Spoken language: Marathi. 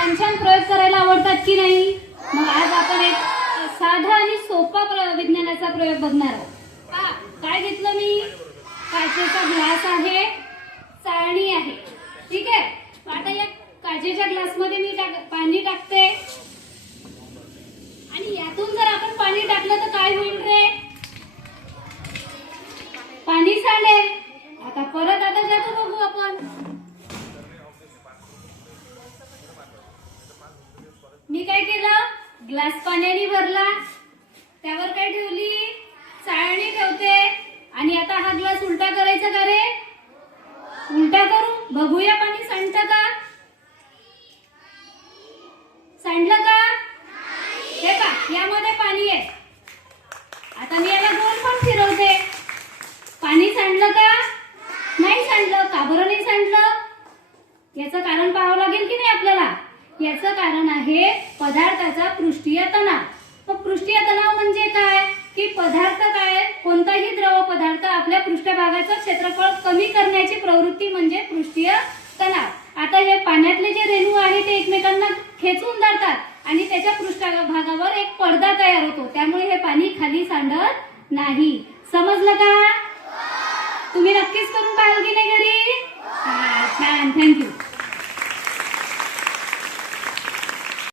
छान छान प्रयोग करायला आवडतात की नाही? मग आज आपण एक साधा आणि सोपा प्र- विज्ञानाचा प्रयोग बघणार आहोत. काय घेतलं मी? काचेचा ग्लास आहे चाळणी आहे. ठीक आहे? आता या काचेच्या ग्लासमध्ये मी टाक पाणी टाकते. आणि यातून जर आपण पाणी टाकलं तर काय होईल रे? पाणी सांडेल. ग्लास पाण्याने भरला. त्यावर काय ठेवली? चाळणी ठेवते. आणि आता हा ग्लास उलटा करायचा का रे? उलटा करू? बघूया पाणी सांडतं का? सांडलं का? हे का यामध्ये पाणी आहे. आता मी याला गोल पण फिरवते. पाणी सांडलं का? नाही सांडलं. का बरं नाही सांडलं? याचं कारण पाहावं लागेल की नाही आपल्याला? याचं कारण आहे पदार्थाचा पृष्ठीय तणाव. मग पृष्ठीय तणाव म्हणजे काय? की पदार्थ काय? कोणताही द्रव पदार्थ आपल्या पृष्ठभागाचं क्षेत्रफळ कमी करण्याची प्रवृत्ती म्हणजे पृष्ठीय तणाव. आता हे पाण्यातले जे रेणू आहे ते एकमेकांना खेचून धरतात आणि त्याच्या पृष्ठभागावर एक पडदा तयार होतो. त्यामुळे हे पाणी खाली सांडत नाही. समजलं का? तुम्ही नक्कीच करून पाहाल की नाही घरी?